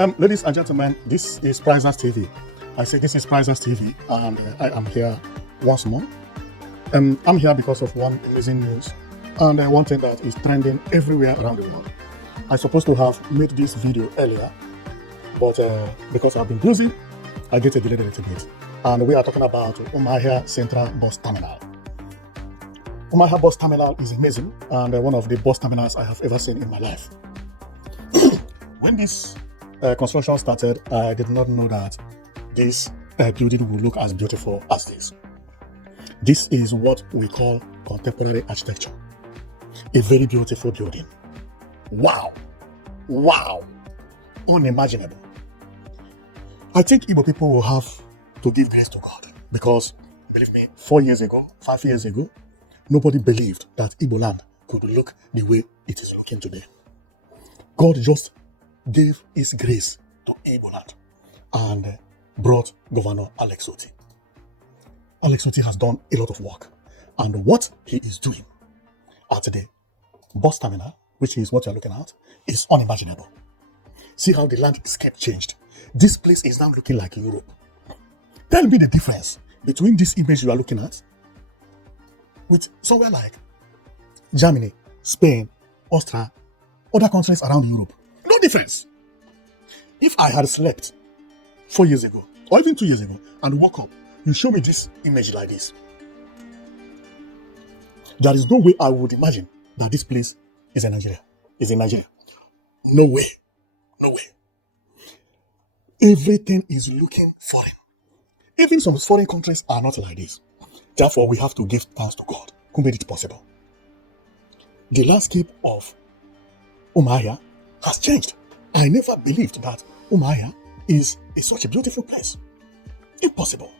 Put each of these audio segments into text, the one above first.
Ladies and gentlemen, this is Prizers TV. I say this is Prizers TV, and I am here once more. I'm here because of one amazing news, and one thing that is trending everywhere around the world. I supposed to have made this video earlier, but because I've been busy, I get a delayed a little bit. And we are talking about Umuahia Central Bus Terminal. Umuahia Bus Terminal is amazing, and one of the bus terminals I have ever seen in my life. When this construction started, I did not know that this building would look as beautiful as this. This is what we call contemporary architecture. A very beautiful building. Wow! Wow! Unimaginable. I think Igbo people will have to give grace to God, because, believe me, 4 years ago, 5 years ago, nobody believed that Igbo land could look the way it is looking today. God just gave his grace to Igbo land and brought Governor Alex Otti. Alex Otti has done a lot of work, and what he is doing at the bus terminal, which is what you're looking at, is unimaginable. See how the landscape changed. This place is now looking like Europe. Tell me the difference between this image you are looking at with somewhere like Germany, Spain, Austria, other countries around Europe. No difference. If I had slept 4 years ago, or even 2 years ago, and woke up, you show me this image like this, there is no way I would imagine that this place is in Nigeria. Is in Nigeria. No way. No way. Everything is looking foreign. Even some foreign countries are not like this. Therefore, we have to give thanks to God who made it possible. The landscape of Umuahia has changed. I never believed that Umuahia is such a beautiful place. Impossible.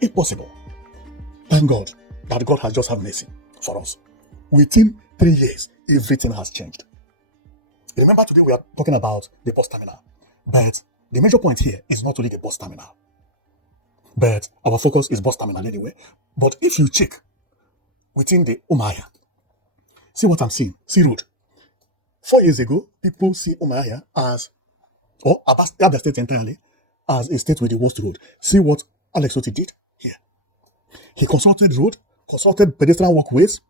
Impossible. Thank God that God has just had mercy for us. Within 3 years, everything has changed. Remember, today we are talking about the bus terminal. But the major point here is not only the bus terminal. But our focus is bus terminal anyway. But if you check within the Umuahia, see what I'm seeing. See road. 4 years ago, people see Umuahia as, or ABIA state entirely, as a state with the worst road. See what Alex Otti did here. He consulted road, consulted pedestrian walkways,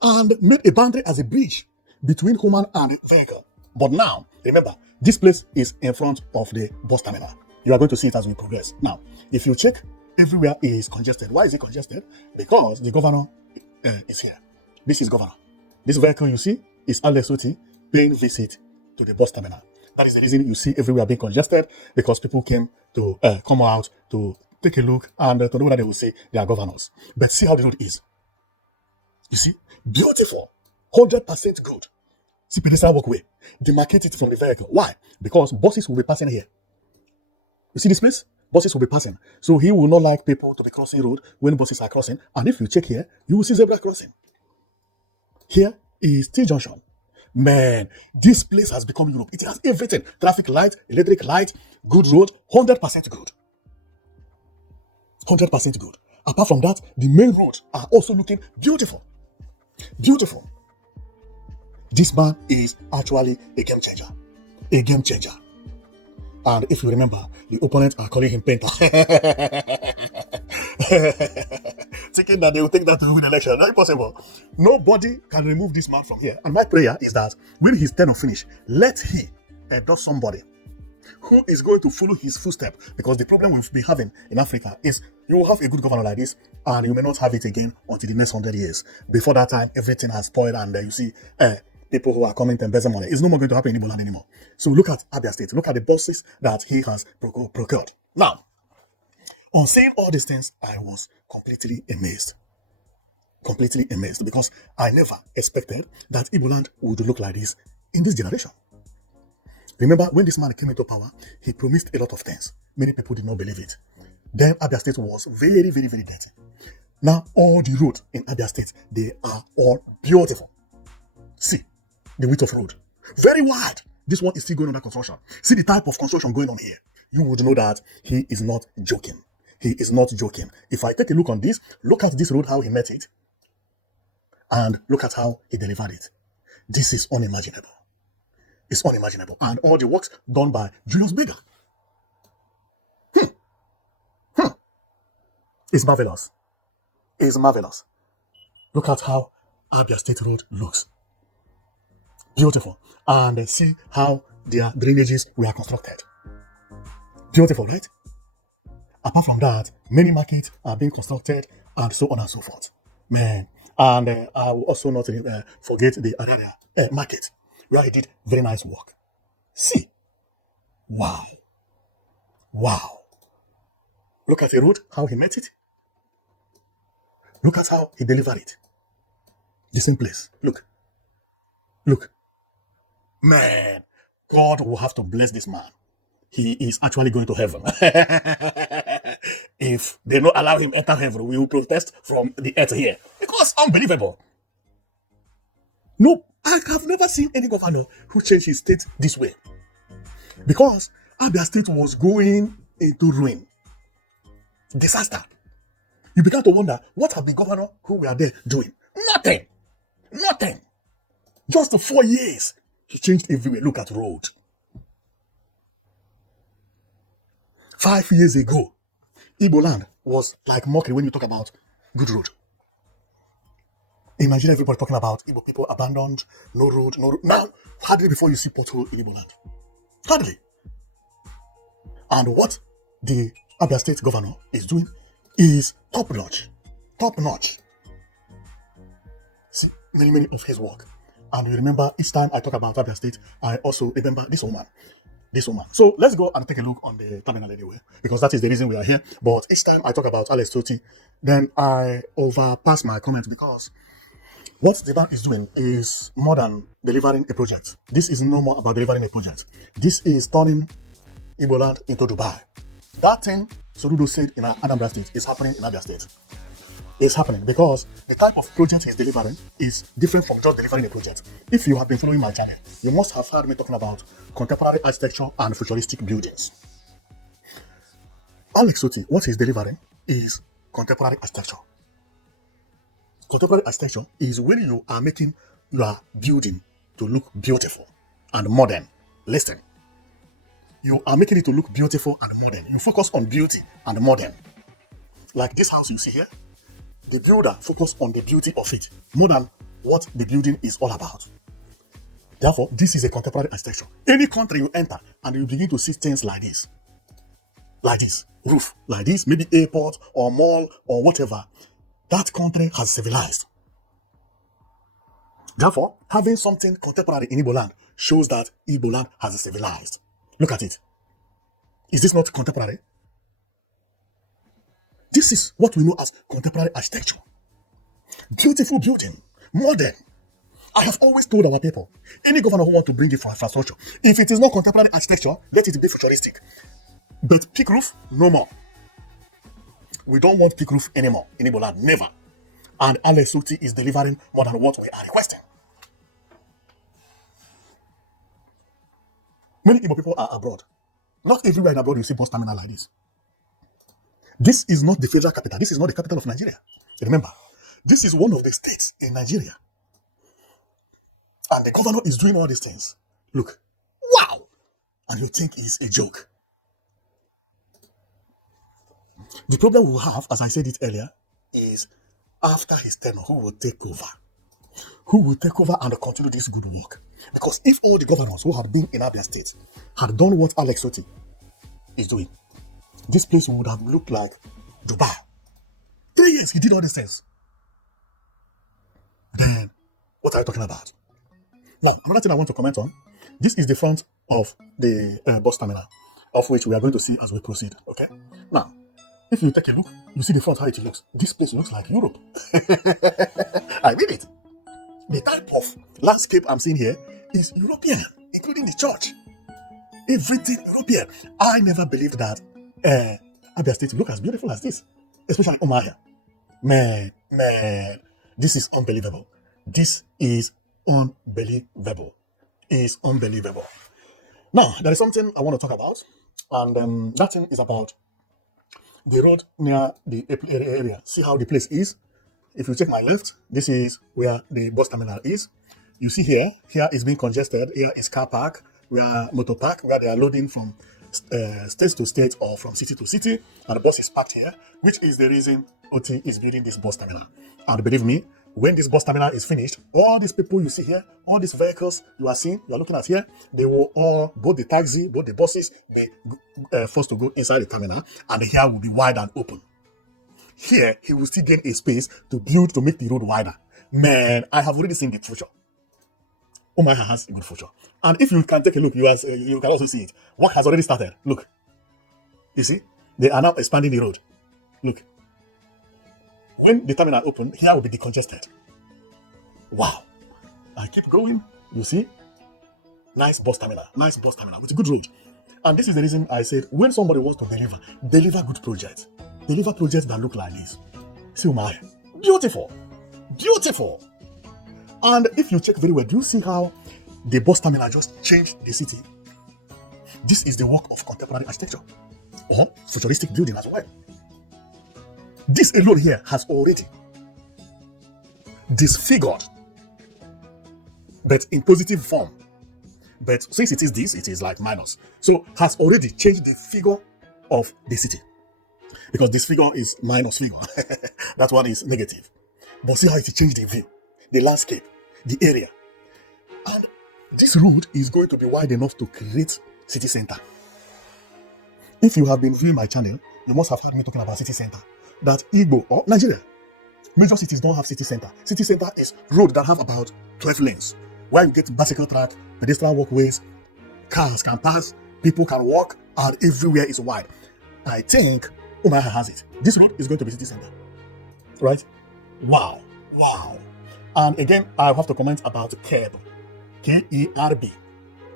and made a boundary as a bridge between human and vehicle. But now, remember, this place is in front of the bus terminal. You are going to see it as we progress. Now, if you check, everywhere is congested. Why is it congested? Because the governor is here. This is governor. This vehicle you see is Alex Otti paying visit to the bus terminal. That is the reason you see everywhere being congested, because people came to come out to take a look and to know whether they will say they are governors. But see how the road is. You see, beautiful, 100% good. See pedestrian walkway. Demarcate it from the vehicle. Why? Because buses will be passing here. You see this place? Buses will be passing. So he will not like people to be crossing road when buses are crossing. And if you check here, you will see zebra crossing. Here is T-junction. Man, this place has become Europe. It has everything. Traffic light, electric light, good road, 100% good. 100% good. Apart from that, the main roads are also looking beautiful. Beautiful. This man is actually a game changer. A game changer. And if you remember, the opponents are calling him painter. Thinking that they will take that to win the election. Not possible. Nobody can remove this man from here. And my prayer is that when his tenure finish, let he endorse somebody who is going to follow his footsteps. Because the problem we'll be having in Africa is you will have a good governor like this, and you may not have it again until the next 100 years. Before that time, everything has spoiled, and you see people who are coming to embezzle money. It's no more going to happen in Igbo land anymore. So look at ABIA State. Look at the buses that he has procured. Now, on seeing all these things, I was completely amazed. Completely amazed, because I never expected that Igbo land would look like this in this generation. Remember, when this man came into power, he promised a lot of things. Many people did not believe it. Then ABIA State was very, very, very dirty. Now, all the roads in ABIA State, they are all beautiful. See the width of road. Very wide. This one is still going under construction. See the type of construction going on here. You would know that he is not joking. He is not joking. If I take a look on this, look at this road, how he met it, and look at how he delivered it. This is unimaginable. is unimaginable. And all the works done by Julius Berger is marvelous. Is marvelous. Look at how Abia State Road looks. Beautiful. And see how their drainages were constructed. Beautiful, right? Apart from that, many markets are being constructed and so on and so forth. Man. And I will also not forget the ABIA market, where he did very nice work. See. Wow. Wow. Look at the road, how he met it. Look at how he delivered it. The same place. Look. Look. Man, God will have to bless this man. He is actually going to heaven. If they don't allow him enter heaven, we will protest from the earth here. Because unbelievable. No, I have never seen any governor who changed his state this way. Because Abia State was going into ruin. Disaster. You began to wonder, what have the governor who were there doing? Nothing. Nothing. Just 4 years. He changed everywhere. Look at road. 5 years ago, Igbo land was like mockery when you talk about good road. In Nigeria, everybody talking about Igbo people abandoned, no road, no road. Now, hardly before you see pothole in Igbo land. Hardly. And what the Abia State governor is doing is top notch. Top notch. See, many of his work. And you remember, each time I talk about Abia State, I also remember this woman. This woman. So let's go and take a look on the terminal anyway, because that is the reason we are here. But each time I talk about Alex Otti, then I overpass my comments, because what the bank is doing is more than delivering a project. This is no more about delivering a project. This is turning Igbo land into Dubai. That thing Soludo said in Anambra State is happening in Abia State. It's happening because the type of project he's delivering is different from just delivering a project. If you have been following my channel, you must have heard me talking about contemporary architecture and futuristic buildings. Alex Otti, what he's delivering is contemporary architecture. Contemporary architecture is when you are making your building to look beautiful and modern. Listen, you are making it to look beautiful and modern. You focus on beauty and modern. Like this house you see here, the builder focused on the beauty of it more than what the building is all about. Therefore, this is a contemporary architecture. Any country you enter and you begin to see things like this, roof like this, maybe airport or mall or whatever, that country has civilized. Therefore, having something contemporary in Igbo land shows that Igbo land has civilized. Look at it. Is this not contemporary? This is what we know as contemporary architecture. Beautiful building, modern. I have always told our people, any governor who wants to bring it for infrastructure, if it is not contemporary architecture, let it be futuristic. But peak roof, no more. We don't want peak roof anymore in Igbo land, never. And Alex Otti is delivering more than what we are requesting. Many Igbo people are abroad. Not everywhere in abroad you see bus terminal like this. This is not the federal capital. This is not the capital of Nigeria. Remember, this is one of the states in Nigeria. And the governor is doing all these things. Look, wow! And you think it's a joke. The problem we will have, as I said it earlier, is after his tenure, who will take over? Who will take over and continue this good work? Because if all the governors who had been in Abia State had done what Alex Otti is doing, this place would have looked like Dubai. 3 years, he did all these things. Then, what are you talking about? Now, another thing I want to comment on, this is the front of the bus terminal, of which we are going to see as we proceed, okay? Now, if you take a look, you see the front, how it looks. This place looks like Europe. I mean it. The type of landscape I'm seeing here is European, including the church. Everything European. I never believed that Abia State look as beautiful as this, especially Umuahia. Man, this is unbelievable. This is unbelievable. It's unbelievable. Now, there is something I want to talk about, and that thing is about the road near the area. See how the place is? If you take my left, this is where the bus terminal is. You see here is being congested. Here is car park, where motor park, where they are loading from state to state or from city to city, and the bus is parked here, which is the reason Otti is building this bus terminal. And believe me, when this bus terminal is finished, all these people you see here, all these vehicles you are seeing, you are looking at here, they will all, both the taxi, both the buses, be forced to go inside the terminal, and here will be wide and open. Here, he will still gain a space to build to make the road wider. Man, I have already seen the future. Umuahia has a good future. And if you can take a look, you can also see it. Work has already started. Look. You see? They are now expanding the road. Look. When the terminal open, here will be decongested. Wow. I keep going. You see? Nice bus terminal with a good road. And this is the reason I said, when somebody wants to deliver good projects. Deliver projects that look like this. See Umuahia. Beautiful. Beautiful. And if you check very well, do you see how the bus terminal just changed the city? This is the work of contemporary architecture or futuristic building as well. This alone here has already disfigured, but in positive form. But since it is this, it is like minus. So has already changed the figure of the city. Because this figure is minus figure. That one is negative. But see how it changed the view, the landscape, the area. And this road is going to be wide enough to create city center. If you have been viewing my channel, you must have heard me talking about city center. That Igbo or Nigeria, major cities don't have city center. City center is road that have about 12 lanes, where you get bicycle track, pedestrian walkways, cars can pass, people can walk, and everywhere is wide. I think Umuahia has it. This road is going to be city center. Right? Wow. Wow. And again, I have to comment about KERB. K-E-R-B.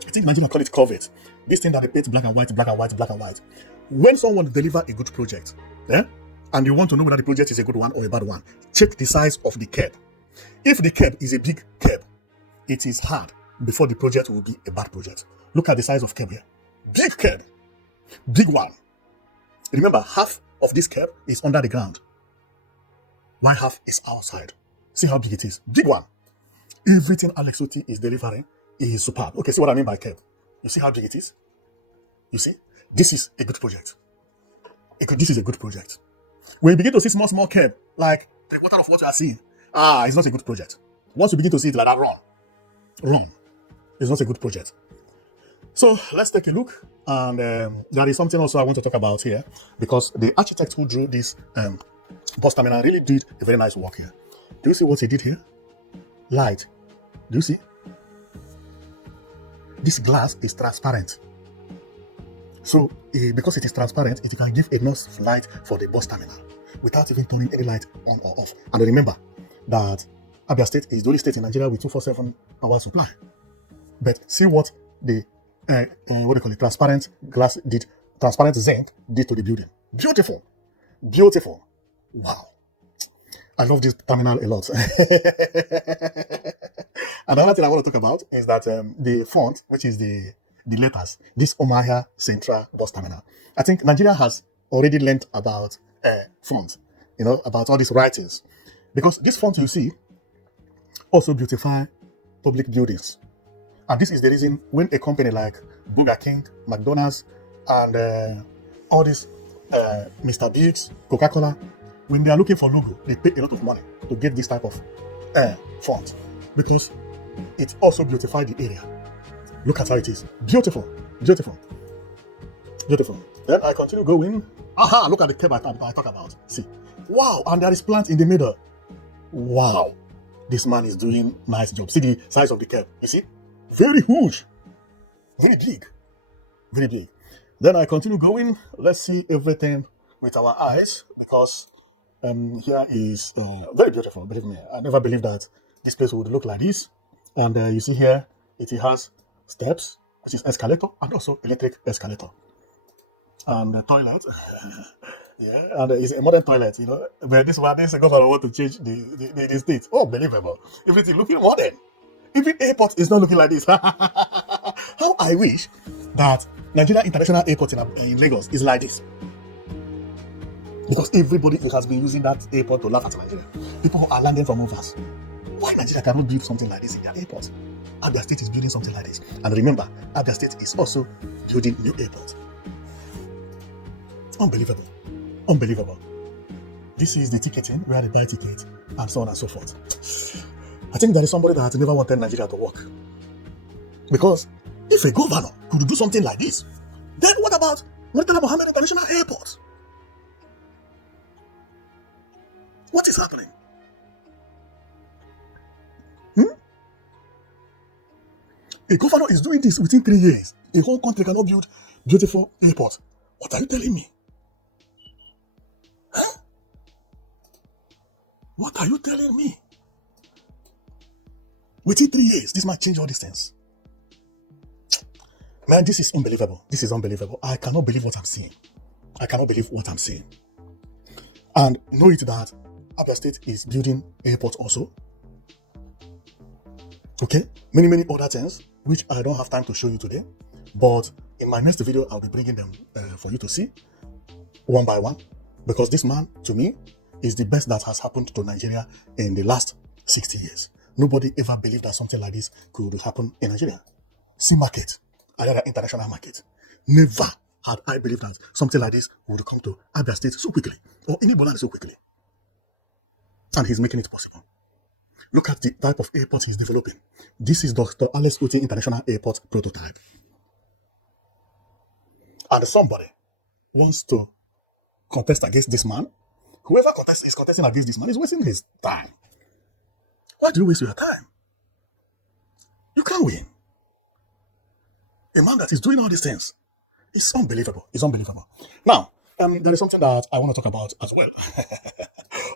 I think Nigeria call it COVID. This thing that they paint black and white, black and white, black and white. When someone delivers a good project, and you want to know whether the project is a good one or a bad one, check the size of the KERB. If the KERB is a big KERB, it is hard before the project will be a bad project. Look at the size of KERB here. Big KERB. Big one. Remember, half of this KERB is under the ground. One half is outside. See how big it is. Big one. Everything Alex Otti is delivering is superb. Okay, see what I mean by KERB. You see how big it is? You see? This is a good project. This is a good project. When you begin to see small KERB, like the quarter of what you are seeing, it's not a good project. Once you begin to see it like that, run. It's not a good project. So let's take a look. And there is something also I want to talk about here, because the architect who drew this bus terminal really did a very nice work here. Do you see what he did here? Light. Do you see? This glass is transparent. So because it is transparent, it can give enough light for the bus terminal without even turning any light on or off. And remember that ABIA State is the only state in Nigeria with 24/7 power supply. But see what the transparent glass did, transparent zinc did to the building. Beautiful. Beautiful. Wow. I love this terminal a lot. Another thing I want to talk about is that the font, which is the letters, this Umuahia Central Bus Terminal. I think Nigeria has already learned about fonts, about all these writings. Because this font you see also beautify public buildings. And this is the reason when a company like Burger King, McDonald's, and all these Mr. Biggs, Coca-Cola, when they are looking for logo, they pay a lot of money to get this type of font, because it also beautifies the area. Look at how it is. Beautiful. Beautiful. Beautiful. Then I continue going. Aha, look at the curve I talk about. See. Wow, and there is plant in the middle. Wow. This man is doing nice job. See the size of the curve. You see? Very huge. Very big. Very big. Then I continue going. Let's see everything with our eyes, because here is very beautiful. Believe me. I never believed that this place would look like this. And you see here, it has steps, which is escalator, and also electric escalator. And the toilet. Yeah, and it's a modern toilet, But this government want to change the state. Oh, believable. Everything looking modern. Even airport is not looking like this. How I wish that Nigeria International Airport in Lagos is like this. Because everybody has been using that airport to laugh at Nigeria. People who are landing from Why Nigeria cannot build something like this in their airport? Abia State is building something like this. And remember, Abia State is also building new airport. Unbelievable. Unbelievable. This is the ticketing, where they buy tickets, and so on and so forth. I think there is somebody that never wanted Nigeria to work. Because if a governor could do something like this, then what about Murtala Mohammed International Airport? What is happening? A governor is doing this within 3 years. A whole country cannot build beautiful airport. What are you telling me? Huh? What are you telling me? Within 3 years, this might change all these things. Man, this is unbelievable. This is unbelievable. I cannot believe what I'm seeing. I cannot believe what I'm seeing. And know it that Abia State is building airport also. Okay? Many other things, which I don't have time to show you today. But in my next video, I'll be bringing them for you to see one by one. Because this man, to me, is the best that has happened to Nigeria in the last 60 years. Nobody ever believed that something like this could happen in Nigeria. Sea market, another international market. Never had I believed that something like this would come to Abia State so quickly, or any land so quickly. And he's making it possible. Look at the type of airport he's developing. This is Dr. Alex Otti International Airport prototype. And somebody wants to contest against this man. Whoever is contesting against this man is wasting his time. Why do you waste your time? You can't win. A man that is doing all these things is unbelievable. It's unbelievable. Now, there is something that I want to talk about as well.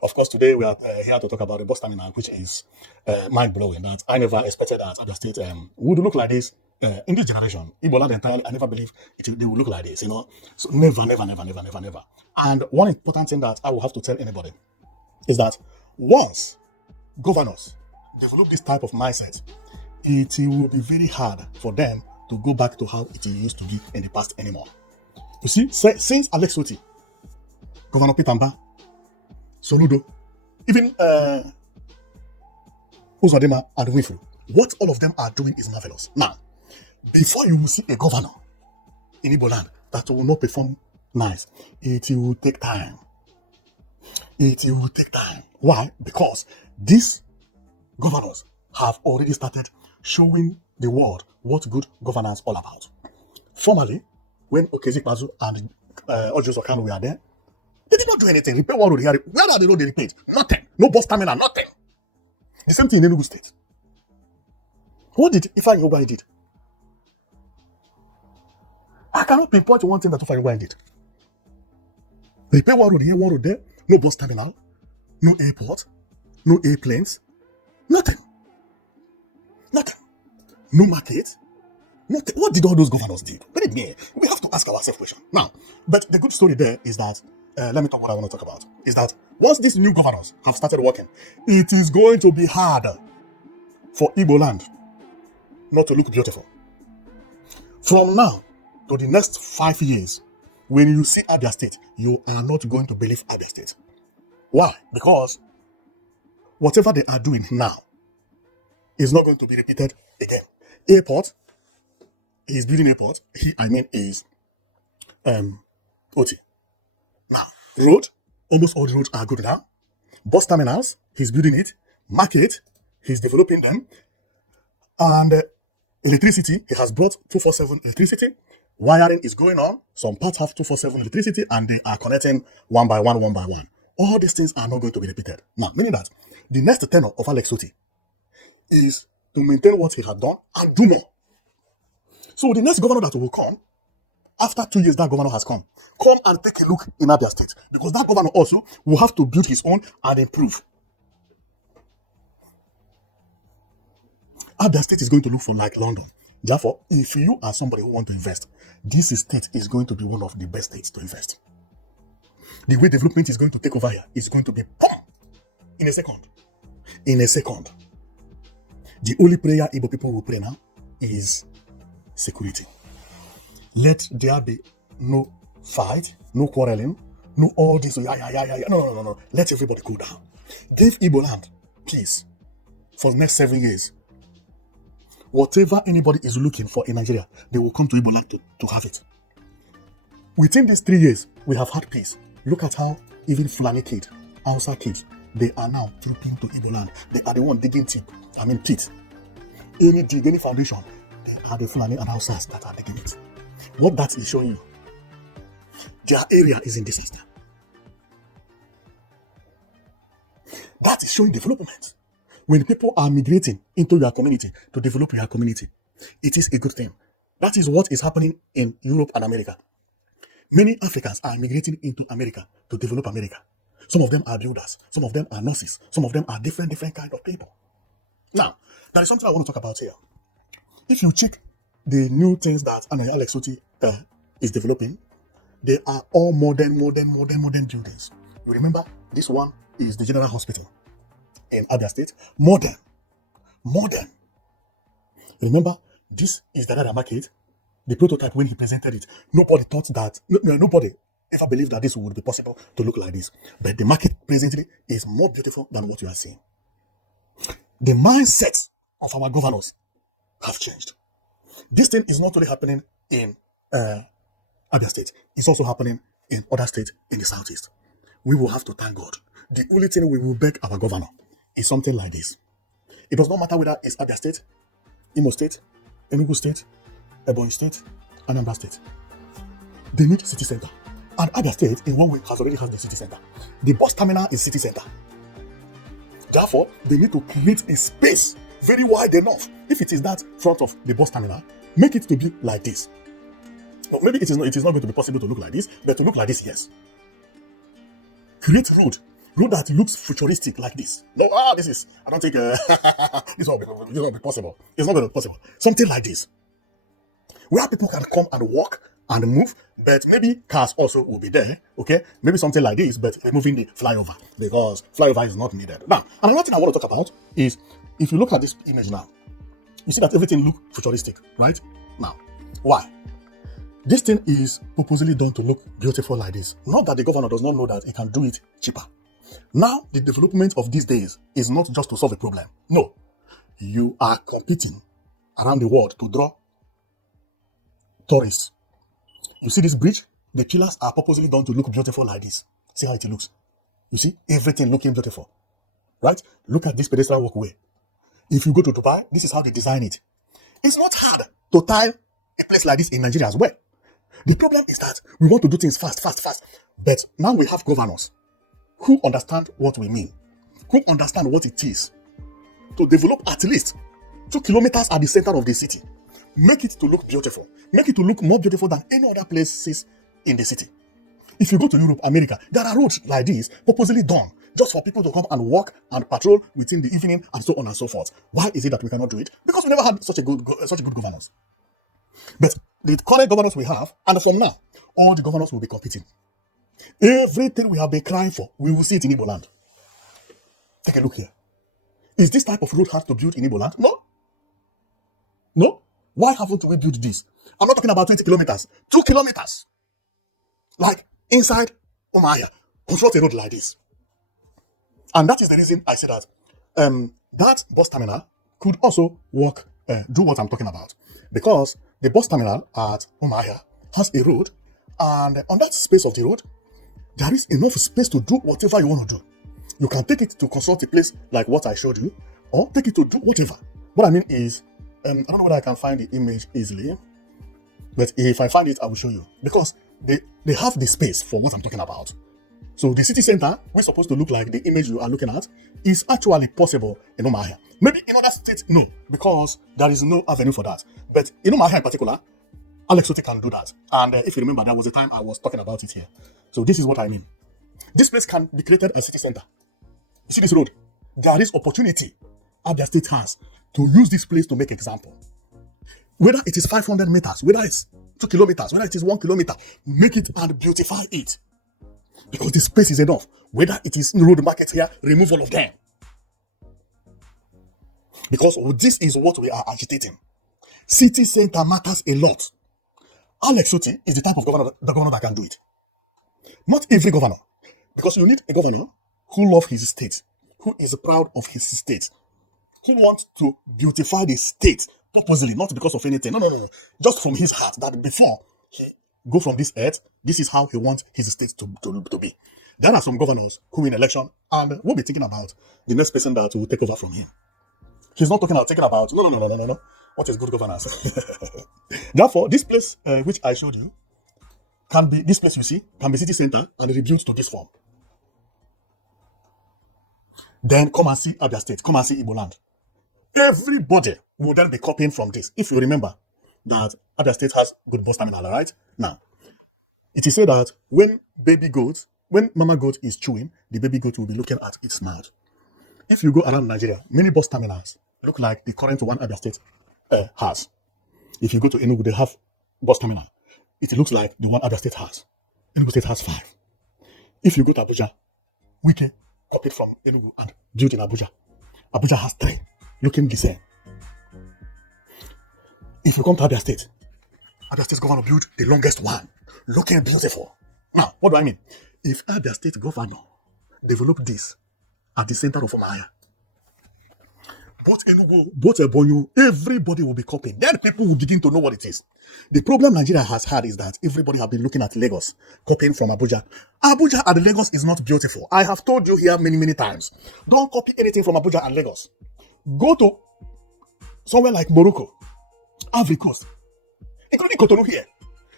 Of course, today we are here to talk about the bus terminal, which is mind-blowing. That I never expected that Abia State would look like this in this generation. Ebola entirely, I never believed they would look like this, you know. So never. And one important thing that I will have to tell anybody is that once governors develop this type of mindset, it will be very hard for them to go back to how it used to be in the past anymore. You see, since Alex Otti, Governor Pitamba, Soludo, even Uzodema and Winfrey, what all of them are doing is marvelous. Now, before you will see a governor in Igbo land that will not perform nice, it will take time. It will take time. Why? Because these governors have already started showing the world what good governance is all about. Formerly, when Okezikpazu and Ojo Okano were there, they did not do anything. Repair one road here. Where are the road they repaired? Nothing. No bus terminal, nothing. The same thing in Enugu State. What did Ifeanyi Ugwuanyi did? I cannot pinpoint one thing that Ifeanyi Ugwuanyi did. Repair one road here, one road there. No bus terminal, no airport, no airplanes, nothing. No market, nothing. What did all those governors do? Believe me, we have to ask ourselves questions. Now, but the good story there is that, let me talk what I want to talk about, is that once these new governors have started working, it is going to be harder for Igbo land not to look beautiful. From now to the next 5 years, when you see Abia State, you are not going to believe Abia State. Why? Because whatever they are doing now is not going to be repeated again. Airport, he's building airport, is Otti. Now, road, almost all the roads are good now. Bus terminals, he's building it. Market, he's developing them. And electricity, he has brought 247 electricity. Wiring is going on. Some parts have 247 electricity and they are connecting one by one. All these things are not going to be repeated. Now, meaning that the next tenure of Alex Otti is to maintain what he had done and do more. So the next governor that will come, after 2 years that governor has come and take a look in Abia State. Because that governor also will have to build his own and improve. Abia State is going to look for like London. Therefore, if you are somebody who wants to invest, this state is going to be one of the best states to invest. The way development is going to take over here is going to be boom, in a second. The only prayer Igbo people will pray now is security. Let there be no fight, no quarreling, no all this. No. Let everybody cool down. Give Igbo land peace. for the next 7 years. Whatever anybody is looking for in Nigeria, they will come to Igbo land to have it. Within these 3 years, we have had peace. Look at how even Fulani kids, Hausa kids, they are now trooping to Igbo land. They are the one digging teeth. Any foundation, they are the Fulani and Hausas that are digging it. What that is showing you, their area is in disaster. That is showing development. When people are migrating into your community to develop your community, it is a good thing. That is what is happening in Europe and America. Many Africans are migrating into America to develop America. Some of them are builders. Some of them are nurses. Some of them are different kind of people. Now, there is something I want to talk about here. If you check the new things that Alex Otti is developing, they are all modern buildings. You remember, this one is the General Hospital in ABIA State. Modern. Remember, this is the Dada Market. The prototype, when he presented it, nobody thought that, nobody ever believed that this would be possible to look like this. But the market presently is more beautiful than what you are seeing. The mindset of our governors have changed. This thing is not only happening in Abia State, it's also happening in other states in the southeast. We will have to thank God. The only thing we will beg our governor is something like this. It does not matter whether it's Abia State, Imo State, Enugu State, Ebonyi State, Anambra State. They need city center. And Abia State, in one way, already has the city center. The bus terminal is city center. Therefore, they need to create a space very wide enough. If it is that front of the bus terminal, make it to be like this. Or maybe it is not going to be possible to look like this, but to look like this, yes. Create road that looks futuristic like this. No, this is, I don't think, this will not be possible. It's not going to be possible. Something like this, where people can come and walk and move, but maybe cars also will be there, okay? Maybe something like this, but removing the flyover, because flyover is not needed. Now, another thing I want to talk about is, if you look at this image now, you see that everything looks futuristic, right? Now, why? This thing is purposely done to look beautiful like this. Not that the governor does not know that he can do it cheaper. Now, the development of these days is not just to solve a problem. No. You are competing around the world to draw tourists. You see this bridge? The pillars are purposely done to look beautiful like this. See how it looks? You see? Everything looking beautiful. Right? Look at this pedestrian walkway. If you go to Dubai, this is how they design it. It's not hard to tile a place like this in Nigeria as well. The problem is that we want to do things fast. But now we have governors who understand what we mean, who understand what it is to develop at least 2 kilometers at the center of the city. Make it to look beautiful. Make it to look more beautiful than any other places in the city. If you go to Europe, America, there are roads like this purposely done just for people to come and walk and patrol within the evening and so on and so forth. Why is it that we cannot do it? Because we never had such a good governance. But the current governors we have, and from now, all the governors will be competing. Everything we have been crying for, we will see it in Igbo land. Take a look here. Is this type of road hard to build in Igbo land? No. Why haven't we built this? I'm not talking about 20 kilometers. 2 kilometers. Like inside Umuahia. Construct a road like this. And that is the reason I say that that bus terminal could also work, do what I'm talking about. Because the bus terminal at Umuahia has a road, and on that space of the road, there is enough space to do whatever you want to do. You can take it to construct a place like what I showed you, or take it to do whatever. What I mean is, I don't know whether I can find the image easily, but if I find it, I will show you. Because they have the space for what I'm talking about. So the city center, we're supposed to look like the image you are looking at, is actually possible in Umuahia. Maybe in other states, no, because there is no avenue for that. But in Umuahia in particular, Alex Otti can do that. And if you remember, there was a time I was talking about it here. So this is what I mean. This place can be created as city center. You see this road? There is opportunity Abia State has to use this place to make example. Whether it is 500 meters, whether it's 2 kilometers, whether it is 1 kilometer, make it and beautify it. Because the space is enough. Whether it is road market here, remove all of them. Because this is what we are agitating. City center matters a lot. Alex Otti is the type of governor that can do it. Not every governor. Because you need a governor who loves his state, who is proud of his state. who wants to beautify the state purposely, not because of anything. No, no, no, no. Just from his heart, that before he go from this earth, this is how he wants his state to be. There are some governors who win election and will be thinking about the next person that will take over from him. He's not thinking about no. What is good governance? Therefore, this place which I showed you can be this place you see can be city center and rebuilt to this form. Then come and see Abia State, come and see Igbo land. Everybody will then be copying from this. If you remember that Abia State has good bus terminal, right? Now, it is said that when mama goat is chewing, the baby goat will be looking at its mouth. If you go around Nigeria, many bus terminals look like the current one Abia State has. If you go to Enugu, they have bus terminal. It looks like the one Abia State has. Enugu State has 5. If you go to Abuja, Wike copied from Enugu and built in Abuja. Abuja has 3, looking the same. If you come to Abia State governor built the longest one, looking beautiful. Now, what do I mean? If Abia State governor developed this at the center of Umuahia, both Enugu, both Ebonyi, everybody will be copying. Then people will begin to know what it is. The problem Nigeria has had is that everybody have been looking at Lagos, copying from Abuja. Abuja and Lagos is not beautiful. I have told you here many, many times. Don't copy anything from Abuja and Lagos. Go to somewhere like Morocco, Ivory Coast, including Cotonou here.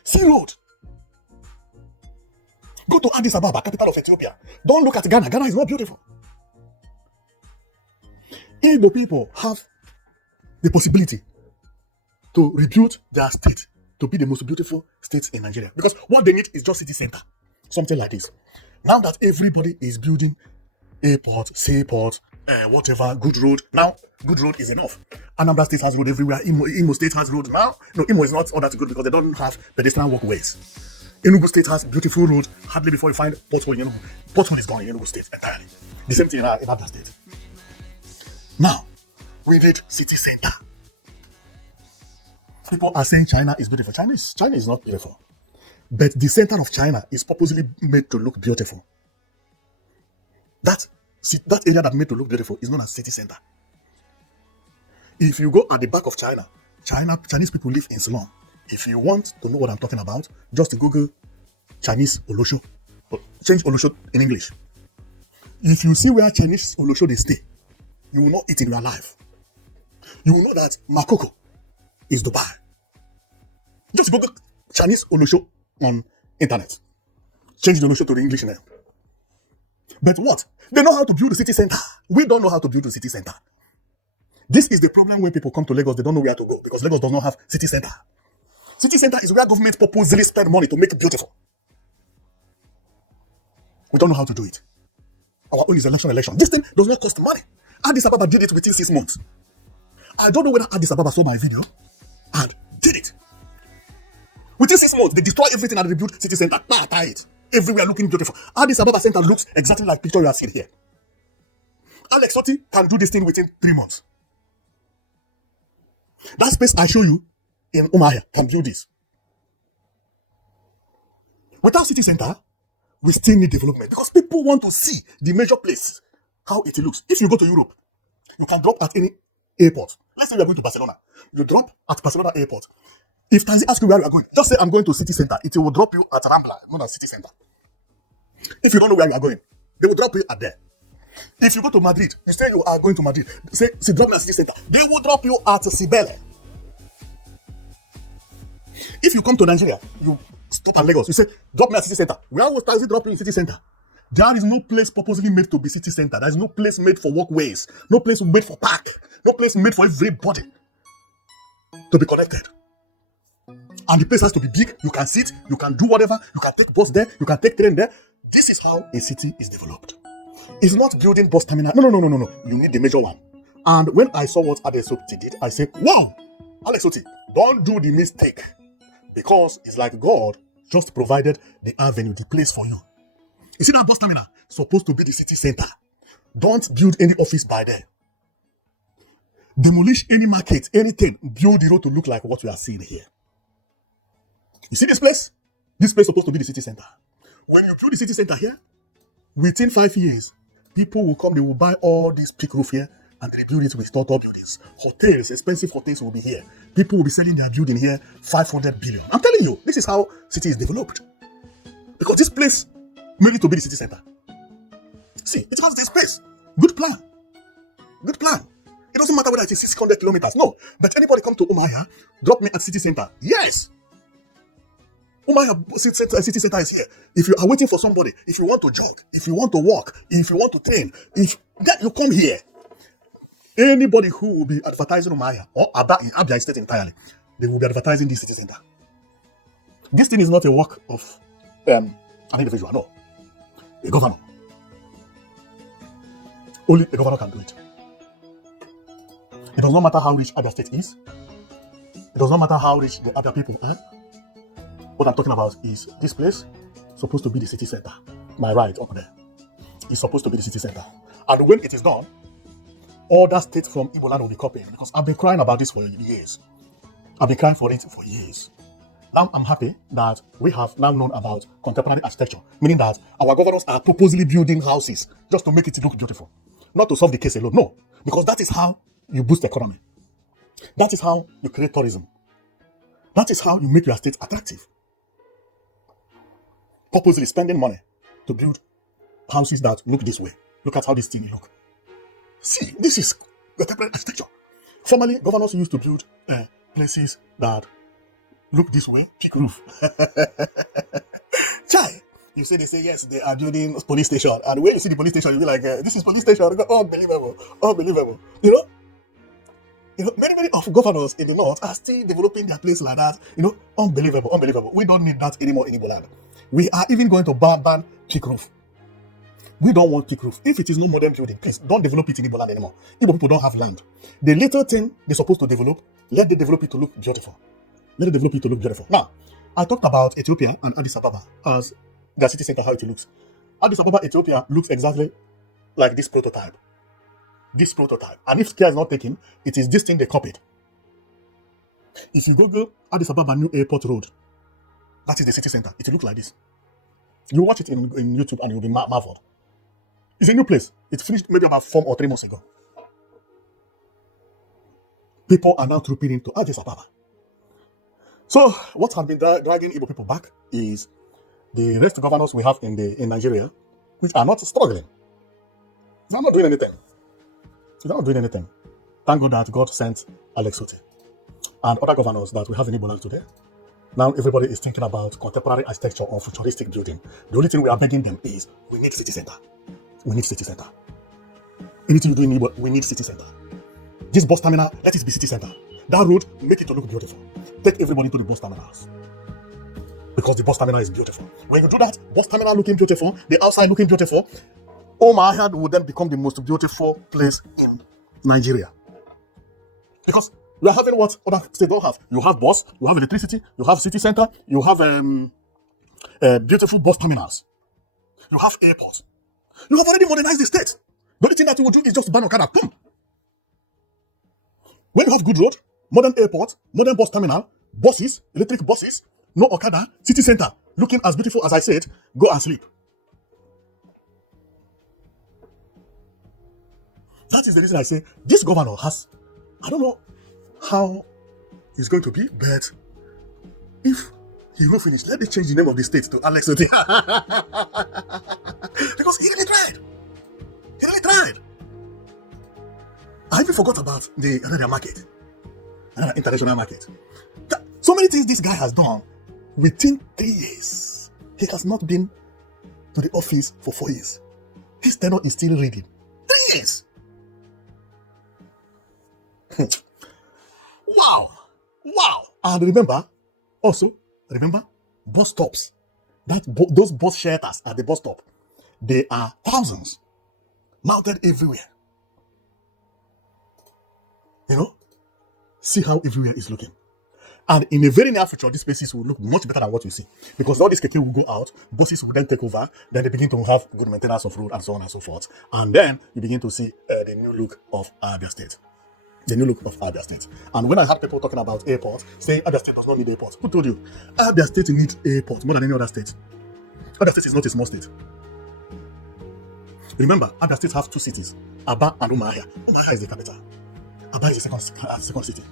Sea Road. Go to Addis Ababa, capital of Ethiopia. Don't look at Ghana. Ghana is not beautiful. Igbo people have the possibility to rebuild their state to be the most beautiful state in Nigeria. Because what they need is just city center. Something like this. Now that everybody is building airport, seaport, whatever, good road. Now, good road is enough. Anambra State has road everywhere. Imo State has road now. No, Imo is not all that good because they don't have pedestrian walkways. Enugu State has beautiful road. Hardly before you find pothole in Enugu. Pothole is gone in Enugu State entirely. The same thing in Abia State. Now, we need city center. People are saying China is beautiful. China is not beautiful. But the center of China is purposely made to look beautiful. That area that made to look beautiful is known as city center. If you go at the back of Chinese people live in slum. If you want to know what I'm talking about, just Google Chinese Olosho. Change Olosho in English. If you see where Chinese Olosho they stay, you will not eat in your life. You will know that Makoko is Dubai. Just Google Chinese Olosho on internet. Change the Olosho to the English name. But what? They know how to build the city center. We don't know how to build the city center. This is the problem when people come to Lagos, they don't know where to go because Lagos does not have city center. City center is where government purposely spend money to make it beautiful. We don't know how to do it. Our own is election. This thing does not cost money. Addis Ababa did it within 6 months. I don't know whether Addis Ababa saw my video and did it. Within 6 months, they destroy everything and rebuild city center. It. Everywhere looking beautiful. Addis Ababa center looks exactly like picture you are seeing here. Alex Otti can do this thing within 3 months. That space I show you in Umuahia can do this. Without city center, we still need development because people want to see the major place, how it looks. If you go to Europe, you can drop at any airport. Let's say you are going to Barcelona. You drop at Barcelona airport. If Tanzi asks you where you are going, just say I'm going to city center. It will drop you at Rambla, not at city center. If you don't know where you are going, they will drop you at there. If you go to Madrid, you say you are going to Madrid. Say drop me at city center. They will drop you at Sibele. If you come to Nigeria, you stop at Lagos. You say drop me at city center. Where will Tanzi drop you in city center? There is no place purposely made to be city center. There is no place made for walkways. No place made for park. No place made for everybody to be connected. And the place has to be big. You can sit. You can do whatever. You can take bus there. You can take train there. This is how a city is developed. It's not building bus terminal. No. You need the major one. And when I saw what Alex Otti did, I said, wow, Alex Otti, don't do the mistake. Because it's like God just provided the avenue, the place for you. You see that bus terminal? Supposed to be the city center. Don't build any office by there. Demolish any market, anything. Build the road to look like what we are seeing here. You see this place? This place is supposed to be the city center. When you build the city center here, within 5 years, people will come, they will buy all this peak roof here. and rebuild it with tall buildings. Hotels, expensive hotels will be here. People will be selling their building here 500 billion. I'm telling you, this is how city is developed. Because this place made it to be the city center. See, it has this space. Good plan. Good plan. It doesn't matter whether it is 600 kilometers. No. But anybody come to Umuahia, drop me at city center. Yes. Umuahia city center is here. If you are waiting for somebody, if you want to jog, if you want to walk, if you want to train, if that you come here. Anybody who will be advertising Umuahia or ABIA state entirely, they will be advertising this city center. This thing is not a work of an individual, no. A governor. Only a governor can do it. It does not matter how rich ABIA state is. It does not matter how rich the other people are. What I'm talking about is this place supposed to be the city center. My right up there is supposed to be the city center. And when it is done, all that state from Igbo land will be copying. Because I've been crying about this for years. I've been crying for it for years. Now I'm happy that we have now known about contemporary architecture, meaning that our governors are purposely building houses just to make it look beautiful. Not to solve the case alone, no. Because that is how you boost the economy. That is how you create tourism. That is how you make your state attractive. Purposely spending money to build houses that look this way. Look at how this thing look. See, this is contemporary architecture. Formerly, governors used to build places that look this way, peak roof. Chai, they say yes, they are building a police station, and when you see the police station, you'll be like, this is police station. Unbelievable. You know, many of governors in the north are still developing their place like that. Unbelievable. We don't need that anymore in Igbo land. We are even going to ban peak roof. We don't want peak roof. If it is no modern building, please don't develop it in Igbo land anymore. Igbo people don't have land. The little thing they're supposed to develop, let them develop it to look beautiful. Now, I talked about Ethiopia and Addis Ababa as the city center, how it looks. Addis Ababa, Ethiopia looks exactly like this prototype. And if care is not taken, it is this thing they copied. If you Google Addis Ababa New Airport Road, that is the city center. It will look like this. You watch it in YouTube and you'll be marveled. It's a new place. It finished maybe about 4 or 3 months ago. People are now trooping into Addis Ababa. So what has been dragging Igbo people back is the rest of governors we have in Nigeria, which are not struggling. They're not doing anything. Thank God that God sent Alex Otti and other governors that we have in Igbo land today. Now everybody is thinking about contemporary architecture or futuristic building. The only thing we are begging them is we need city center. Anything you do in Igbo, we need city center. This bus terminal, let it be city center. That road, make it to look beautiful. Take everybody to the bus terminals. Because the bus terminal is beautiful. When you do that, bus terminal looking beautiful, the outside looking beautiful, Umuahia will then become the most beautiful place in Nigeria. Because we are having what other states don't have. You have bus, you have electricity, you have city center, you have beautiful bus terminals. You have airports. You have already modernized the state. The only thing that you will do is just ban Okada. Boom. When you have good road, modern airport, modern bus terminal, buses, electric buses, no Okada, city center, looking as beautiful as I said, go and sleep. That is the reason I say this governor has, I don't know how it's going to be, but if he will finish, let me change the name of the state to Alex Otti. Because he really tried. I even forgot about the area market, international market. So many things this guy has done within 3 years. He has not been to the office for 4 years. His tenure is still reading. 3 years. Wow. And remember, bus stops. Those bus shelters at the bus stop, they are thousands mounted everywhere. See how everywhere is looking. And in a very near future, these places will look much better than what we see. Because all these keke will go out, buses will then take over, then they begin to have good maintenance of road and so on and so forth. And then you begin to see the new look of ABIA State. And when I had people talking about airports, saying ABIA State does not need airports, who told you? ABIA State needs airports more than any other state. ABIA State is not a small state. Remember, Abia State have two cities, Aba and Umuahia. Umuahia is the capital. Aba is the second city.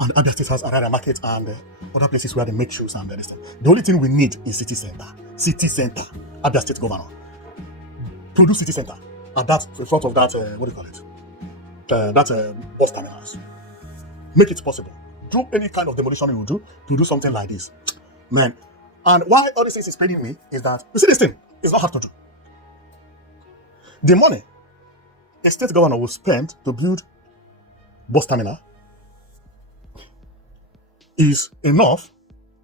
And Abia State has Arara Market and other places where they make shoes and this thing. The only thing we need is city center. City center. Abia State governor. Produce city center. And that's in front of that, what do you call it? Bus terminals. Make it possible. Do any kind of demolition you will do to do something like this. Man. And why all these things is paining me is that, you see this thing, it's not hard to do. The money a state governor will spend to build bus terminal is enough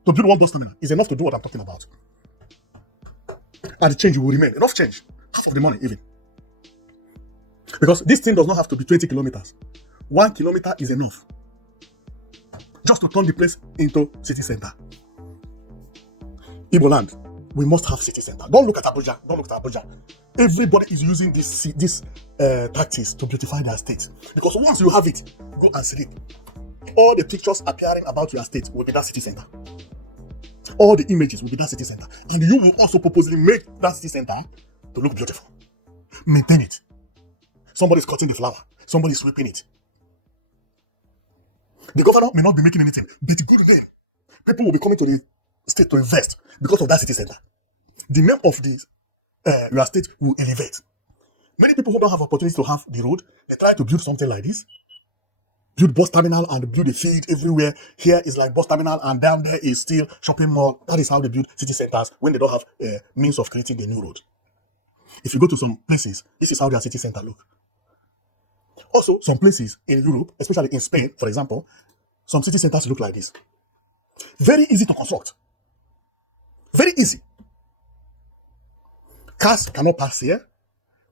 to build one bus terminal, is enough to do what I'm talking about. And the change will remain. Enough change. Half of the money even. Because this thing does not have to be 20 kilometers. 1 kilometer is enough. Just to turn the place into city center. Igbo land, we must have city center. Don't look at Abuja. Don't look at Abuja. Everybody is using this tactics to beautify their state. Because once you have it, go and sleep. All the pictures appearing about your state will be that city center. All the images will be that city center. And you will also purposely make that city center to look beautiful. Maintain it. Somebody's cutting the flower. Somebody's sweeping it. The governor may not be making anything, but the good name. People will be coming to the state to invest because of that city center. The name of your state will elevate. Many people who don't have opportunity to have the road, they try to build something like this. Build bus terminal and build a field everywhere. Here is like bus terminal and down there is still shopping mall. That is how they build city centers when they don't have means of creating the new road. If you go to some places, this is how their city center look. Also, some places in Europe, especially in Spain, for example, some city centers look like this. Very easy to construct. Very easy. Cars cannot pass here.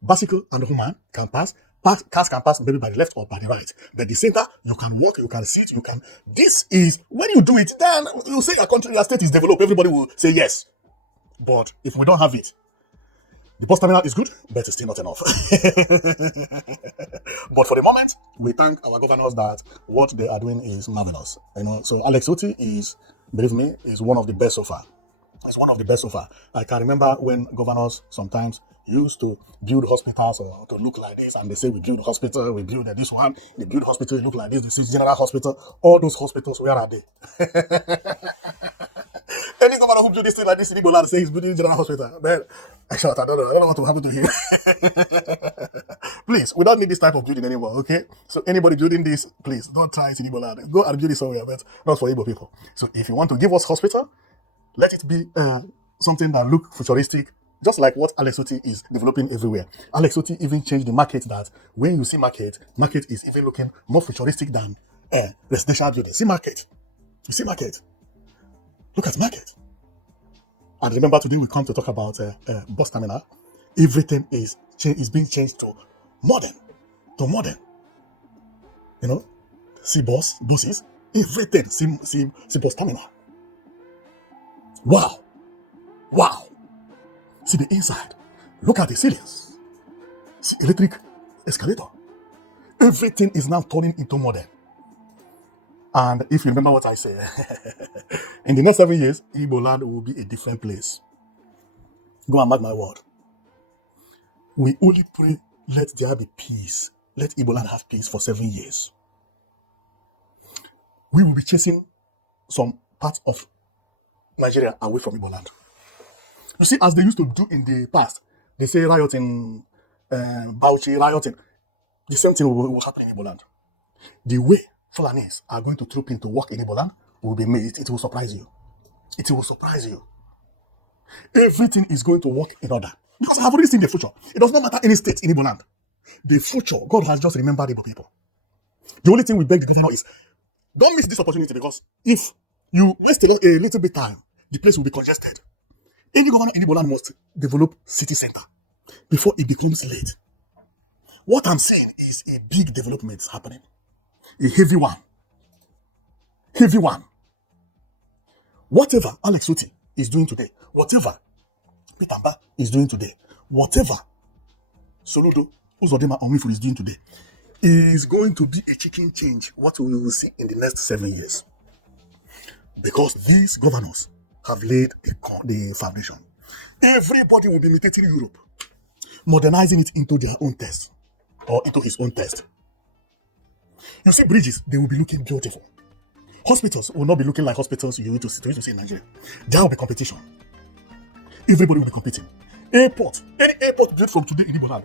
Bicycle and human can pass. Cars can pass maybe by the left or by the right. But the center, you can walk, you can sit, you can... This is... When you do it, then you say your country, your state is developed. Everybody will say yes. But if we don't have it, the bus terminal is good, but it's still not enough. But for the moment, we thank our governors that what they are doing is marvelous. So Alex Otti is, believe me, is one of the best so far. It's one of the best so far. I can remember when governors sometimes used to build hospitals or to look like this, and they say we build hospital, we build this one, they build hospital, it look like this is general hospital. All those hospitals, where are they? Any governor who build this thing like this in Igbo land say he's building general hospital. Man, I don't know what will happen to him. Please, we don't need this type of building anymore, okay? So anybody building this, please don't try it in Igbo land. Go and build it somewhere, but not for Igbo people. So if you want to give us hospital, let it be something that look futuristic, just like what Alex Otti is developing everywhere. Alex Otti even changed the market that when you see market is even looking more futuristic than residential building. See market. You see market. Look at market. And remember, today we come to talk about bus terminal. Everything is being changed to modern. See buses, everything. See bus terminal. Wow. See the inside. Look at the ceilings. See electric escalator. Everything is now turning into modern. And if you remember what I said, in the next 7 years, Igbo land will be a different place. Go and mark my word. We only pray, let there be peace. Let Igbo land have peace for 7 years. We will be chasing some parts of Nigeria away from Igbo land. You see, as they used to do in the past, they say rioting, Bauchi, rioting. The same thing will happen in Igbo land. The way Fulanis are going to troop in to work in Igbo land will be made. It will surprise you. It will surprise you. Everything is going to work in order. Because I have already seen the future. It does not matter any state in Igbo land. The future, God has just remembered Igbo people. The only thing we beg the governor is, don't miss this opportunity, because if you waste a little bit time, the place will be congested. Any governor in Igbo land must develop city center before it becomes late. What I'm saying is a big development happening. A heavy one. Heavy one. Whatever Alex Otti is doing today, whatever Peter Mba is doing today, whatever Soludo Uzodinma Onwifuru is doing today, is going to be a chicken change what we will see in the next 7 years. Because these governors have laid the foundation. Everybody will be imitating Europe. modernizing it into their own taste or into his own taste. You see, bridges, they will be looking beautiful. Hospitals will not be looking like hospitals you used to see in Nigeria. There will be competition. Everybody will be competing. Airport, any airport built from today in Igbo land,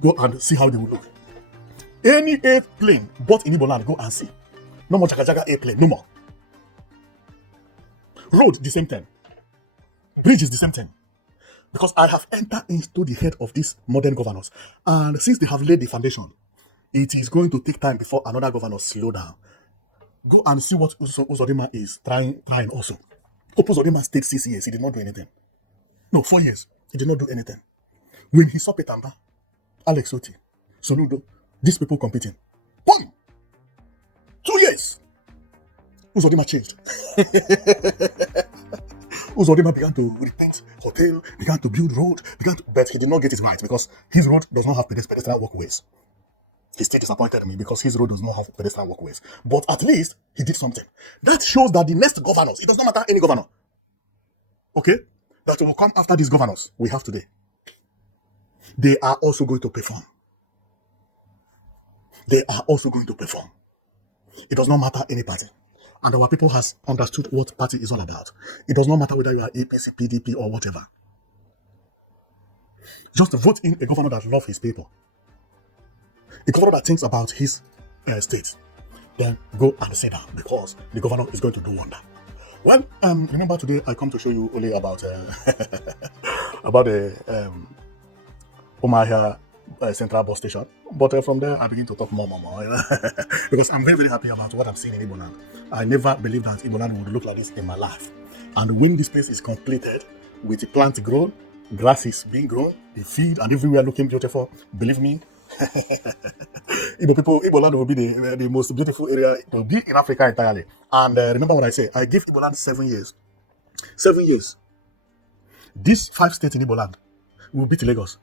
go and see how they will look. Any airplane bought in Igbo land, go and see. No more Jaga airplane, no more. Road, the same thing. Bridge is the same thing. Because I have entered into the head of these modern governors. And since they have laid the foundation, it is going to take time before another governor slow down. Go and see what Uzodimma is trying also. Uzodimma stayed 6 years, he did not do anything. No, 4 years, he did not do anything. When he saw Petamba, Alex Otti, Soludo, these people competing. Boom! 2 years. Uzodimma changed. Uzodimma began to repaint hotel, began to build road, but he did not get it right because his road does not have pedestrian walkways. He still disappointed me because his road does not have pedestrian walkways. But at least he did something. That shows that the next governors, it does not matter any governor, okay, that will come after these governors we have today, they are also going to perform. They are also going to perform. It does not matter any party. And our people has understood what party is all about. It does not matter whether you are APC, PDP, or whatever. Just vote in a governor that loves his people. A governor that thinks about his state. Then go and sit down because the governor is going to do wonder. Well, remember today I come to show you only about about the Umuahia Central Bus Station. But from there, I begin to talk more. Because I'm very, very happy about what I'm seeing in Igbo land. I never believed that Igbo land would look like this in my life. And when this place is completed, with the plant grown, grass is being grown, the feed and everywhere looking beautiful, believe me, Igbo land will be the most beautiful area to be in Africa entirely. And remember what I say, I give Igbo land 7 years. 7 years. These 5 states in Igbo land will beat Lagos.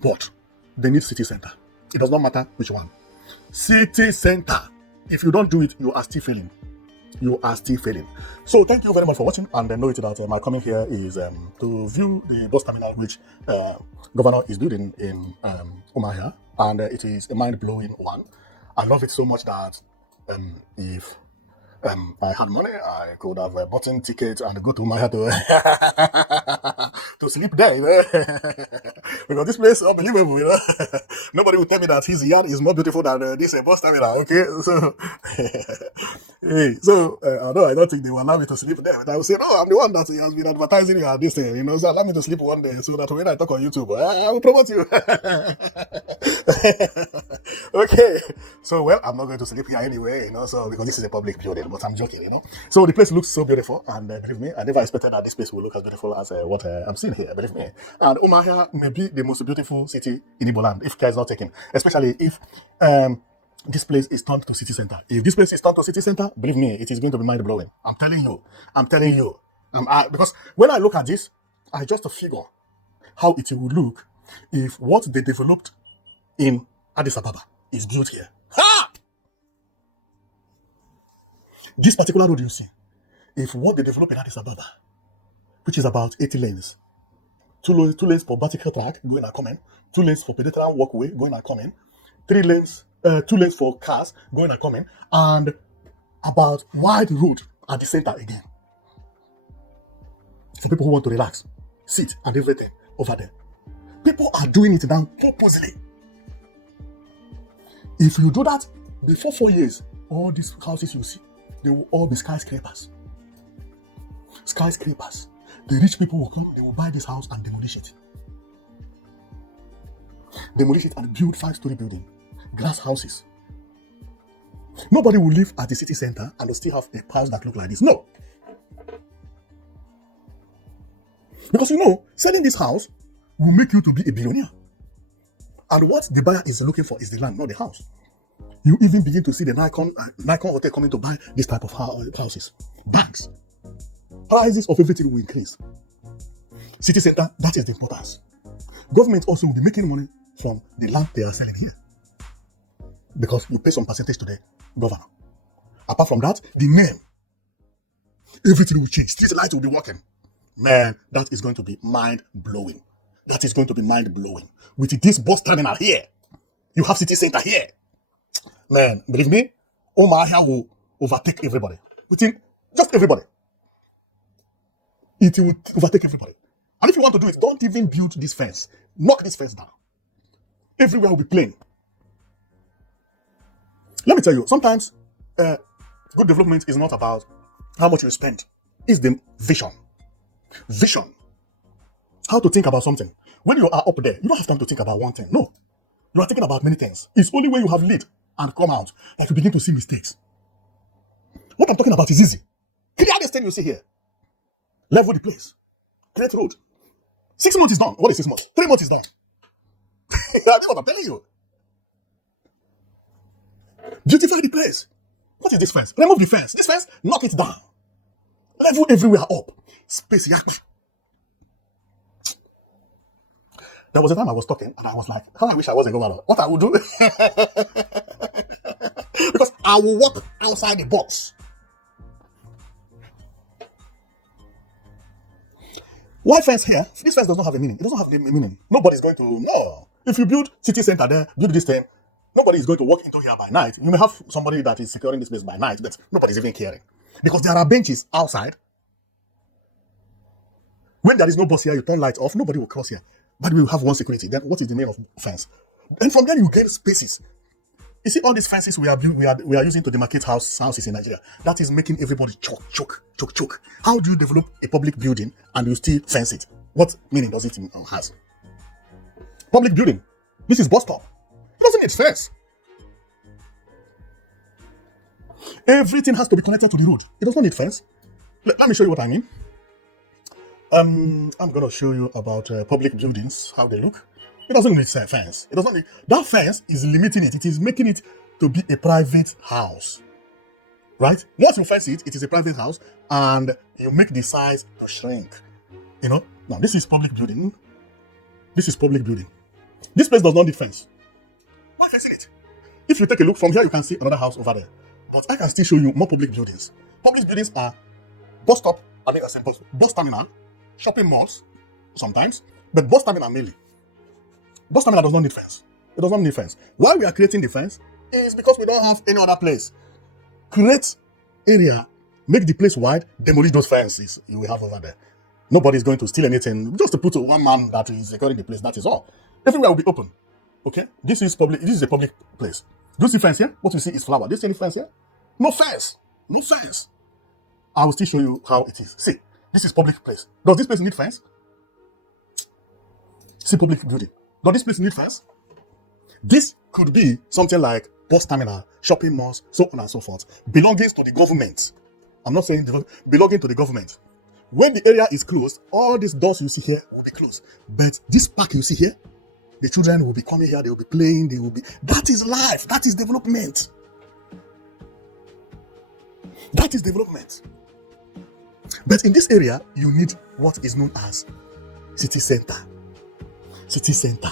But they need city center. It does not matter which one. City center. If you don't do it, you are still failing. You are still failing. So thank you very much for watching. And know it that my coming here is to view the bus terminal which governor is building in Umuahia. And it is a mind-blowing one. I love it so much that if I had money, I could have bought a ticket and go to Umuahia to sleep there, because this place is unbelievable, Nobody will tell me that his yard is more beautiful than this bus terminal, okay? So, hey, so although I don't think they will allow me to sleep there, but I will say, no, I'm the one that has been advertising you at this thing, so allow me to sleep one day so that when I talk on YouTube, I will promote you. Okay, so well, I'm not going to sleep here anyway, so because this is a public building, but I'm joking, So the place looks so beautiful, and believe me, I never expected that this place will look as beautiful as what I'm seeing here, believe me. And Umuahia may be the most beautiful city in Igbo land if care is not taken, especially if this place is turned to city center. If this place is turned to city center, believe me, it is going to be mind-blowing. I'm telling you. Because when I look at this, I just figure how it will look if what they developed in Addis Ababa is built here. Ha! This particular road you see, if what they develop in Addis Ababa, which is about 80 lanes, two lanes for vertical track going and coming, 2 lanes for pedestrian walkway going and coming, 2 lanes for cars going and coming, and about wide road at the center again. For people who want to relax, sit and everything over there. People are doing it now purposely. If you do that before 4 years, all these houses you see, they will all be skyscrapers. Skyscrapers. The rich people will come, they will buy this house and demolish it. Demolish it and build 5-story building. Glass houses. Nobody will live at the city center and will still have a house that look like this. No. Because selling this house will make you to be a billionaire. And what the buyer is looking for is the land, not the house. You even begin to see the Nikon Hotel coming to buy this type of houses. Banks. Prices of everything will increase. City center, that is the importance. Government also will be making money from the land they are selling here. Because you pay some percentage to the governor. Apart from that, the name, everything will change. Street lights will be working. Man, that is going to be mind-blowing. that is going to be mind-blowing. With this bus terminal here, you have city center here. Man, believe me, Umuahia will overtake everybody. Within just everybody. It will overtake everybody. And if you want to do it, don't even build this fence. Knock this fence down. Everywhere will be plain. Let me tell you, sometimes good development is not about how much you spend. It's the vision. Vision. How to think about something. When you are up there, you don't have time to think about one thing. No. You are thinking about many things. It's only when you have lead and come out that you begin to see mistakes. What I'm talking about is easy. Clear this thing you see here. Level the place. Create road. 6 months is done. What is 6 months? 3 months is done. That's what I'm telling you. Beautify the place. What is this fence? Remove the fence. This fence, knock it down. Level everywhere up. Space. There was a time I was talking and I was like, how I wish I wasn't governor. What I would do? Because I will walk outside the box. Why fence here? This fence does not have a meaning. It doesn't have a meaning. Nobody's going to, no. If you build city center there, build this thing, nobody is going to walk into here by night. You may have somebody that is securing this place by night, but nobody's even caring. Because there are benches outside. When there is no bus here, you turn lights off, nobody will cross here. But we will have one security. Then what is the name of fence? And from there you get spaces. You see all these fences we are using to demarcate houses in Nigeria. That is making everybody choke. How do you develop a public building and you still fence it? What meaning does it has? Public building. This is bus stop. It doesn't need fence. Everything has to be connected to the road. It does not need fence. Let me show you what I mean. I'm going to show you about public buildings, how they look. It doesn't need fence. It does not need, that fence is limiting it. It is making it to be a private house. Right? Once you fence it, it is a private house and you make the size to shrink. You know? Now, this is public building. This is public building. This place does not need fence. Why fencing it? If you take a look from here, you can see another house over there. But I can still show you more public buildings. Public buildings are bus stop, bus terminal, shopping malls, sometimes, but bus terminal mainly. Bus terminal does not need fence. It does not need fence. Why we are creating the fence is because we don't have any other place. Create area, make the place wide, demolish those fences you will have over there. Nobody's going to steal anything. Just to put one man that is securing the place, that is all. Everywhere will be open. Okay? This is public. This is a public place. Do you see fence here? What you see is flower. Do you see any fence here? No fence. No fence. I will still show you how it is. See, this is public place. Does this place need fence? See public building. Does this place need fence? This could be something like bus terminal, shopping malls, so on and so forth, belonging to the government. I'm not saying belonging to the government. When the area is closed, all these doors you see here will be closed. But this park you see here, the children will be coming here, they will be playing, they will be... That is life. That is development. That is development. But in this area, you need what is known as city center. City center.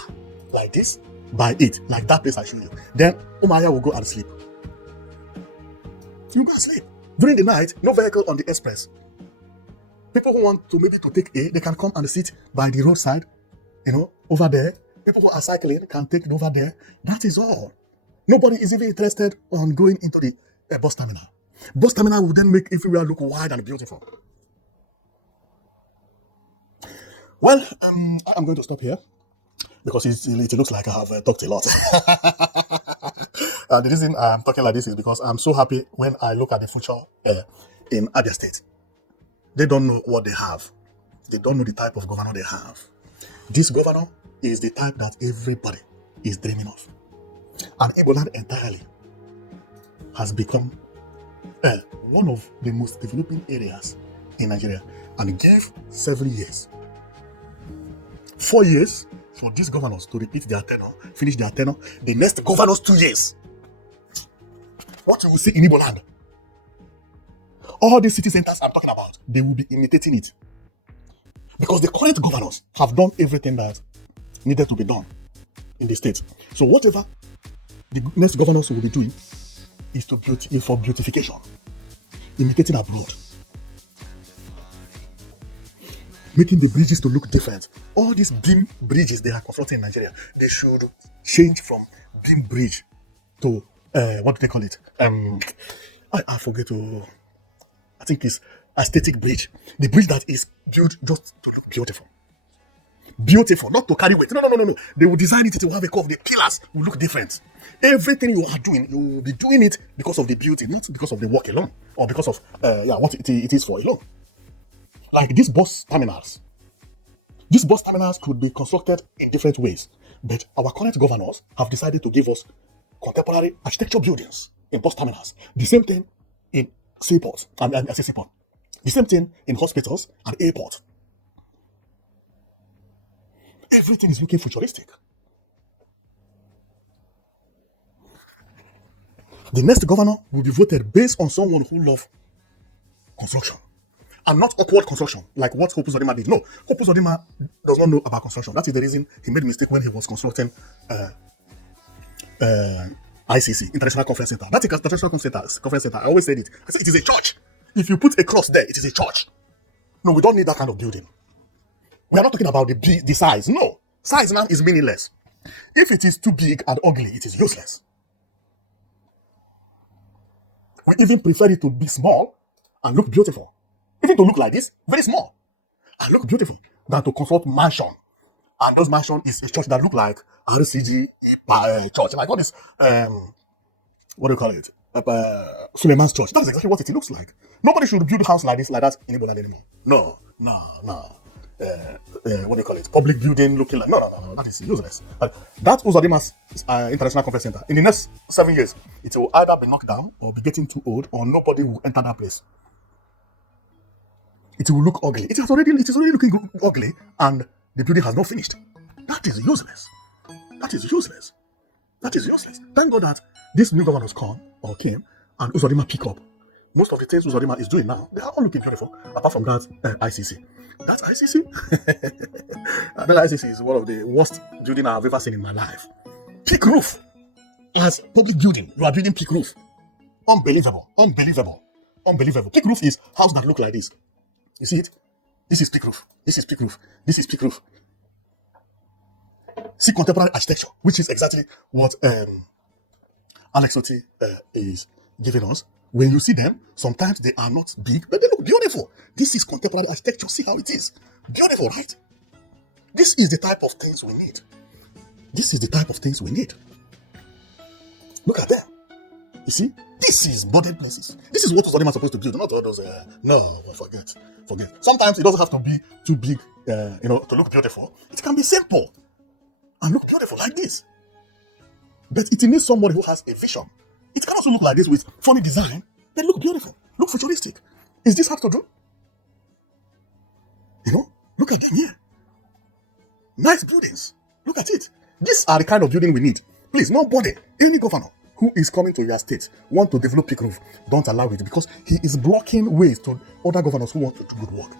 Like this, by it, like that place I showed you. Then Umuahia will go and sleep. You go and sleep. During the night, no vehicle on the express. People who want to maybe to take A, they can come and sit by the roadside, over there. People who are cycling can take it over there. That is all. Nobody is even interested on going into the bus terminal. Bus terminal will then make everywhere look wide and beautiful. Well, I'm going to stop here because it looks like I have talked a lot. The reason I'm talking like this is because I'm so happy when I look at the future in ABIA State. They don't know what they have. They don't know the type of governor they have. This governor is the type that everybody is dreaming of. And Igbo land entirely has become one of the most developing areas in Nigeria. And give 7 years. 4 years for these governors to repeat their tenure, finish their tenure. The next governors 2 years. What you will see in Igbo land. All these city centers I'm talking about, they will be imitating it. Because the current governors have done everything that needed to be done in the state. So whatever the next governors will be doing is for beautification, imitating abroad, making the bridges to look different, All these beam bridges they are constructing in Nigeria, they should change from beam bridge to what do they call it? I forget to. I think it's aesthetic bridge. The bridge that is built just to look beautiful. Beautiful, not to carry weight. No. They will design it to have a curve. The pillars will look different. Everything you are doing, you will be doing it because of the beauty, not because of the work alone, or because of what it is for alone. Like these bus terminals. These bus terminals could be constructed in different ways, but our current governors have decided to give us contemporary architecture buildings in bus terminals. The same thing in seaports. I say seaport. The same thing in hospitals and airports. Everything is looking futuristic. The next governor will be voted based on someone who loves construction. And not awkward construction, like what Hope Uzodimma did. No, Hope Uzodimma does not know about construction. That is the reason he made a mistake when he was constructing ICC, International Conference Center. That is International Conference Center. I always said it. I said it is a church. If you put a cross there, it is a church. No, we don't need that kind of building. We are not talking about the size. No, size now is meaningless. If it is too big and ugly, it is useless. We even prefer it to be small and look beautiful. Even to look like this, very small, and look beautiful, than to construct mansion. And those mansion is a church that look like RCG church, like all this, what do you call it? Suleiman's church. That's exactly what it looks like. Nobody should build a house like that in Igbo land anymore. No. What do you call it? Public building looking like no. That is useless. But that Uzodimma's International Conference Center, in the next 7 years, it will either be knocked down or be getting too old, or nobody will enter that place. It will look ugly. It is already looking ugly, and the building has not finished. That is useless. Thank God that this new governor came, and Uzodimma pick up. Most of the things Uzodimma is doing now, they are all looking beautiful, apart from that ICC. That ICC? That ICC is one of the worst building I've ever seen in my life. Peak roof. As public building, you are building peak roof. Unbelievable. Peak roof is house that look like this. You see it? This is peak roof. See contemporary architecture, which is exactly what Alex Otti is giving us. When you see them, sometimes they are not big, but they look beautiful. This is contemporary architecture. See how it is. Beautiful, right? This is the type of things we need. Look at them. You see? This is modern places. This is what Uzodimma is supposed to build, not all those. Forget. Sometimes it doesn't have to be too big, to look beautiful. It can be simple and look beautiful like this. But it needs somebody who has a vision. It can also look like this with funny design, but look beautiful, look futuristic. Is this hard to do? Look at them here. Nice buildings. Look at it. These are the kind of building we need. Please, nobody, any governor who is coming to your state want to develop peak roof, don't allow it, because he is blocking ways to other governors who want to do good work.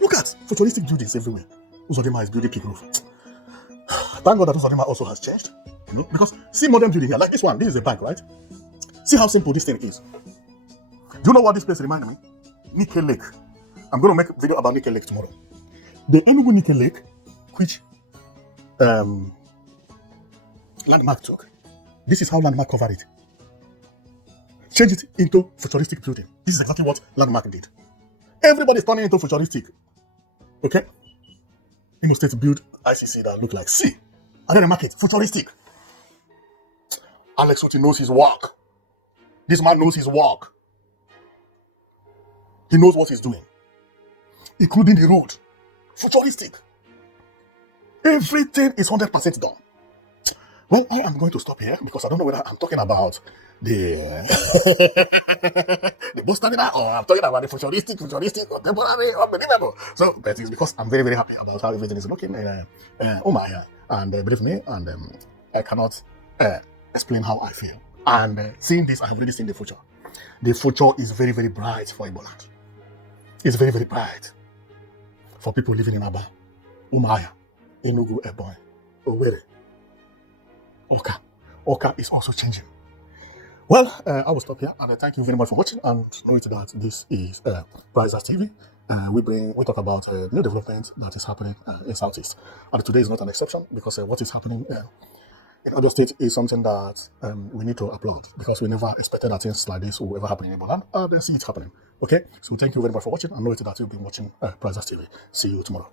Look at futuristic buildings everywhere. Uzodimma is building peak roof. Thank God that Uzodimma also has changed. Because see modern building here, like this one. This is a bank, right? See how simple this thing is. Do you know what this place reminded me? Nike Lake. I'm going to make a video about Nike Lake tomorrow. The Enugu Nike Lake, which Landmark took, this is how Landmark covered it. Change it into futuristic building. This is exactly what Landmark did. Everybody's turning into futuristic. Okay? Imo State build ICC that look like C. And then the market, futuristic. Alex Otti knows his work. This man knows his work. He knows what he's doing. Including the road. Futuristic. Everything is 100% done. Well, I am going to stop here because I don't know whether I'm talking about the the bus terminal or I'm talking about the futuristic, contemporary, unbelievable. So that is because I'm very, very happy about how everything is looking in Umuahia. And believe me, and I cannot explain how I feel. And seeing this, I have already seen the future. The future is very, very bright for Igbo land. It's very, very bright for people living in Aba, Umuahia, Enugu, Ebonyi, Owerri, Oka. Oka is also changing. Well, I will stop here, and thank you very much for watching, and know it that this is Prizers TV. we talk about new development that is happening in Southeast. And today is not an exception because what is happening in other states is something that we need to applaud because we never expected that things like this will ever happen in Ebola. And then see it happening. Okay, so thank you very much for watching. I know that you've been watching Prizes TV. See you tomorrow.